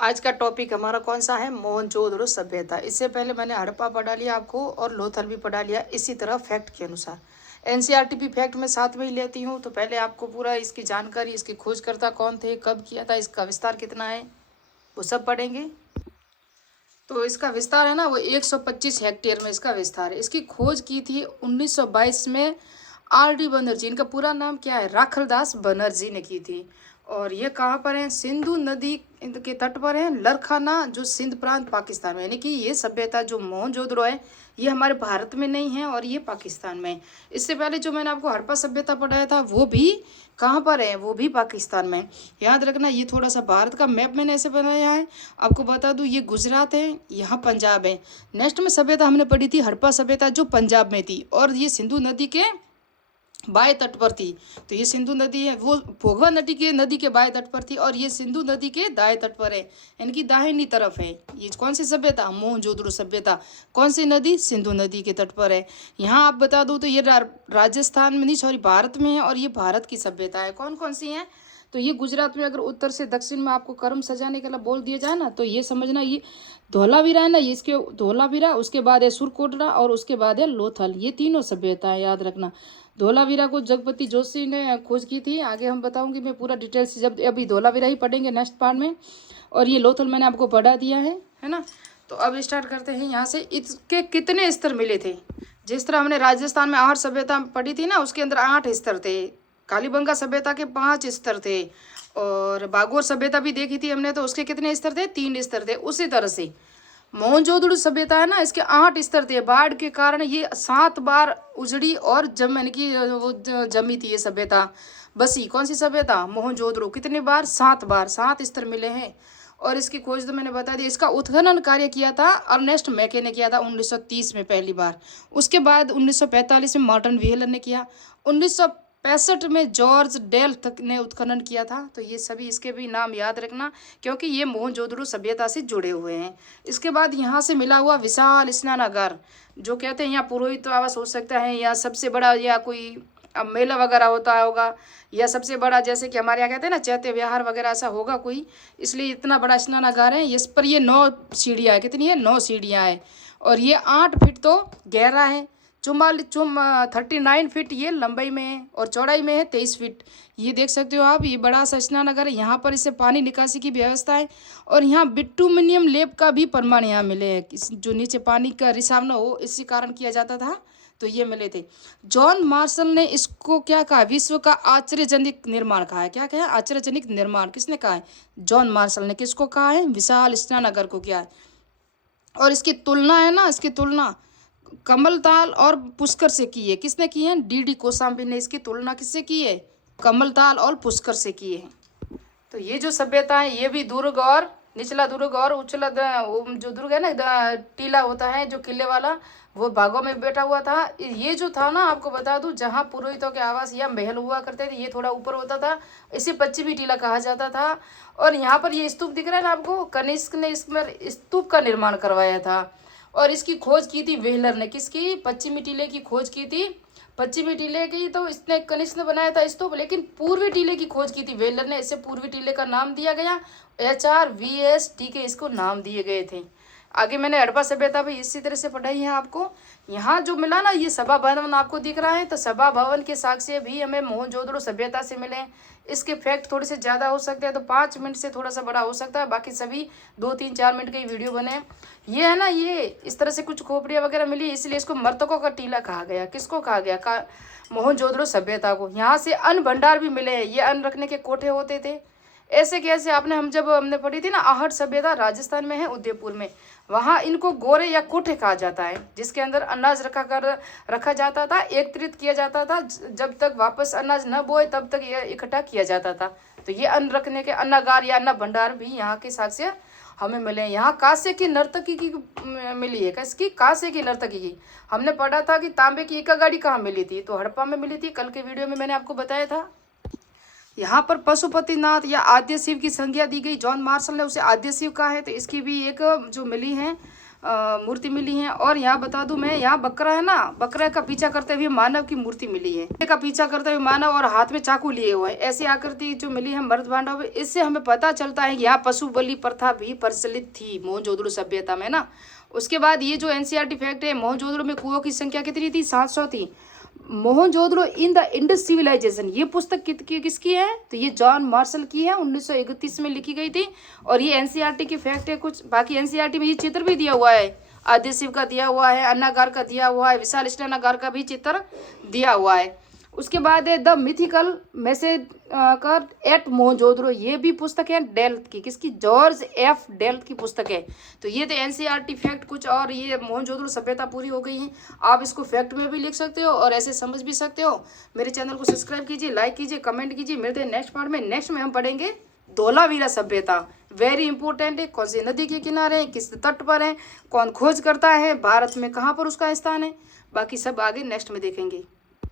आज का टॉपिक हमारा कौन सा है? मोहनजोदड़ो सभ्यता। इससे पहले मैंने हड़प्पा पढ़ा लिया आपको और लोथल भी पढ़ा लिया, इसी तरह फैक्ट के अनुसार। एनसीईआरटी भी फैक्ट में साथ में ही लेती हूँ, तो पहले आपको पूरा इसकी जानकारी, इसके खोजकर्ता कौन थे, कब किया था, इसका विस्तार कितना है, वो सब पढ़ेंगे। तो इसका विस्तार है ना, वो 125 हेक्टेयर में इसका विस्तार है। इसकी खोज की थी 1922 में आर.डी. बनर्जी। इनका पूरा नाम क्या है? राखलदास बनर्जी ने की थी। और ये कहाँ पर है? सिंधु नदी के तट पर है, लरखाना, जो सिंध प्रांत पाकिस्तान में। यानी कि ये सभ्यता जो मोहनजोदड़ो है, ये हमारे भारत में नहीं है और ये पाकिस्तान में है। इससे पहले जो मैंने आपको हड़प्पा सभ्यता पढ़ाया था, वो भी कहाँ पर है? वो भी पाकिस्तान में। याद रखना, ये थोड़ा सा भारत का मैप मैंने ऐसे बनाया है। आपको बता दूं, ये गुजरात है, यहाँ पंजाब है। नेक्स्ट में सभ्यता हमने पढ़ी थी हड़प्पा सभ्यता, जो पंजाब में थी, और ये सिंधु नदी के बाएं तट पर थी। तो ये सिंधु नदी है, वो भोगवा नदी के बाएं तट पर थी, और ये सिंधु नदी के दाएं तट पर है, इनकी दाहिनी तरफ है। ये कौन सी सभ्यता? मोहनजोदड़ो सभ्यता। कौन सी नदी? सिंधु नदी के तट पर है। यहाँ आप बता दो, तो ये राजस्थान में नहीं, सॉरी, भारत में है, और ये भारत की सभ्यता है। कौन कौन सी है? तो ये गुजरात में, अगर उत्तर से दक्षिण में आपको कर्म सजाने के लिए बोल दिया जाए ना, तो ये समझना, ये धोलावीरा है ना, ये इसके धोलावीरा, उसके बाद है सुरकोटड़ा, और उसके बाद है लोथल। ये तीनों सभ्यता है, याद रखना। धोलावीरा को जगपति जोशी ने खोज की थी, आगे हम बताऊंगी मैं पूरा डिटेल से, जब अभी धोलावीरा ही पढ़ेंगे नेक्स्ट पार्ट में। और ये लोथल मैंने आपको पढ़ा दिया है ना। तो अब स्टार्ट करते हैं यहाँ से। इसके कितने स्तर मिले थे? जिस तरह हमने राजस्थान में 8 सभ्यता पढ़ी थी ना, उसके अंदर 8 स्तर थे। कालीबंगा सभ्यता के 5 स्तर थे। और बागोर सभ्यता भी देखी थी हमने, तो उसके कितने स्तर थे? 3 स्तर थे। उसी तरह से मोहनजोदड़ो सभ्यता है ना, इसके 8 स्तर थे। बाढ़ के कारण ये 7 बार उजड़ी और यानी कि वो जमी थी ये सभ्यता, बसी। कौन सी सभ्यता? मोहनजोदड़ो। कितनी बार? 7 बार। 7 स्तर मिले हैं। और इसकी खोज तो मैंने बता दी। इसका उत्खनन कार्य किया था अर्नेस्ट मैके ने किया था 1930 में पहली बार। उसके बाद 1945 में मार्टिन व्हीलर ने किया। 1965 में जॉर्ज डेल तक ने उत्खनन किया था। तो ये सभी, इसके भी नाम याद रखना, क्योंकि ये मोहनजोदड़ो सभ्यता से जुड़े हुए हैं। इसके बाद यहाँ से मिला हुआ विशाल स्नानागार, जो कहते हैं यहाँ पुरोहित आवास हो सकता है, या सबसे बड़ा, या कोई अब मेला वगैरह होता होगा, या सबसे बड़ा, जैसे कि हमारे यहाँ कहते हैं ना चैत्य विहार वगैरह, ऐसा होगा कोई, इसलिए इतना बड़ा स्नानागार है। इस पर ये 9 सीढ़ियाँ है। कितनी है? 9 सीढ़ियाँ है। और ये 8 फीट तो गहरा है, 39 फीट ये लंबाई में है, और चौड़ाई में है 23 फीट। ये देख सकते हो आप, ये बड़ा सा स्नानागार है। यहाँ पर इससे पानी निकासी की व्यवस्था है, और यहाँ बिटुमिनियम लेप का भी प्रमाण यहाँ मिले हैं, जो नीचे पानी का रिसाव न हो, इसी कारण किया जाता था। तो ये मिले थे। जॉन मार्शल ने इसको क्या कहा? विश्व का आश्चर्यजनक निर्माण कहा है। क्या कहा? आश्चर्यजनक निर्माण। किसने कहा है? जॉन मार्शल ने। किसको कहा है? विशाल स्नानागार को किया है। और इसकी तुलना है ना, इसकी तुलना कमलताल और पुष्कर से की है। किसने की है? डी कोसाम्बी ने इसकी तुलना किससे की है? कमलताल और पुष्कर से की है। तो ये जो सभ्यता है, ये भी दुर्ग और निचला दुर्ग और उचला जो दुर्ग है ना, टीला होता है जो किले वाला, वो भागों में बैठा हुआ था। ये जो था ना, आपको बता दूं, जहाँ पुरोहितों के आवास या महल हुआ करते थे, ये थोड़ा ऊपर होता था, इसे पश्चिमी टीला कहा जाता था। और यहाँ पर ये स्तूप दिख रहा है ना आपको, कनिष्क ने इसमें स्तूप का निर्माण करवाया था। और इसकी खोज की थी व्हीलर ने। किसकी? पश्चिमी टीले की खोज की थी। पश्चिमी टीले की तो इसने, कनिष्क ने बनाया था स्तूप, लेकिन पूर्वी टीले की खोज की थी व्हीलर ने। इसे पूर्वी टीले का नाम दिया गया, HRVST के इसको नाम दिए गए थे। आगे मैंने हड़प्पा सभ्यता भी इसी तरह से पढ़ाई है आपको। यहाँ जो मिला ना, ये सभा भवन आपको दिख रहा है, तो सभा भवन के साक्ष्य भी हमें मोहनजोदड़ो सभ्यता से मिले। इसके फैक्ट थोड़े से ज़्यादा हो सकते हैं, तो 5 मिनट से थोड़ा सा बड़ा हो सकता है, बाकी सभी 2-3-4 मिनट के ही वीडियो बने। ये है ना, ये इस तरह से कुछ खोपड़ियाँ वगैरह मिली, इसलिए इसको मर्तकों का टीला कहा गया। किसको कहा गया? मोहनजोदड़ो सभ्यता को। यहाँ से अन्न भंडार भी मिले हैं। ये अन्न रखने के कोठे होते थे। ऐसे कैसे? जब हमने पढ़ी थी ना, आहट सभ्यता राजस्थान में है, उदयपुर में, वहाँ इनको गोरे या कोठे कहा जाता है, जिसके अंदर अनाज रखा जाता था, एकत्रित किया जाता था। जब तक वापस अनाज न बोए तब तक यह इकट्ठा किया जाता था। तो ये अन्न रखने के अन्नागार या अन्न भंडार भी यहाँ के साक्ष्य हमें मिले। यहाँ कांसे की नर्तकी की मिली है। किसकी? कांसे की नर्तकी की। हमने पढ़ा था कि तांबे की इक्का गाड़ी कहाँ मिली थी, तो हड़प्पा में मिली थी। कल के वीडियो में मैंने आपको बताया था। यहाँ पर पशुपतिनाथ या आद्य शिव की संज्ञा दी गई। जॉन मार्शल ने उसे आद्य शिव कहा है। तो इसकी भी एक जो मिली है मूर्ति मिली है। और यहाँ बता दूं मैं, यहाँ बकरा है ना, बकरा का पीछा करते हुए मानव की मूर्ति मिली है, का पीछा करते हुए मानव और हाथ में चाकू लिए हुए हैं, ऐसी आकृति जो मिली है मर्द भांडव। इससे हमें पता चलता है कि यहाँ पशु बलि प्रथा भी प्रचलित थी मोहनजोदड़ो सभ्यता में ना। उसके बाद ये जो एनसीईआरटी फैक्ट है, मोहनजोदड़ो में कुओं की संख्या कितनी थी? 700 थी। Mohenjo-daro in the Indus civilisation, ये पुस्तक किसकी है? तो ये जॉन मार्शल की है, 1931 में लिखी गई थी। और ये एनसीईआरटी की फैक्ट है कुछ। बाकी एनसीईआरटी में ये चित्र भी दिया हुआ है, आदिशिव का दिया हुआ है, अन्नागार का दिया हुआ है, विशाल स्नानागार का भी चित्र दिया हुआ है। उसके बाद है the mythical massacre at Mohenjo-daro, ये भी पुस्तक है डेल्थ की, किसकी? जॉर्ज एफ डेल्थ की पुस्तक है। तो ये तो एनसीईआरटी फैक्ट कुछ, और ये मोहनजोदड़ो सभ्यता पूरी हो गई है। आप इसको फैक्ट में भी लिख सकते हो और ऐसे समझ भी सकते हो। मेरे चैनल को सब्सक्राइब कीजिए, लाइक कीजिए, कमेंट कीजिए। मिलते हैं नेक्स्ट पार्ट में। नेक्स्ट में हम पढ़ेंगे धोलावीरा सभ्यता, वेरी इंपॉर्टेंट है। कौन सी नदी के किनारे है, किस तट पर है, कौन खोज करता है, भारत में कहाँ पर उसका स्थान है, बाकी सब आगे नेक्स्ट में देखेंगे।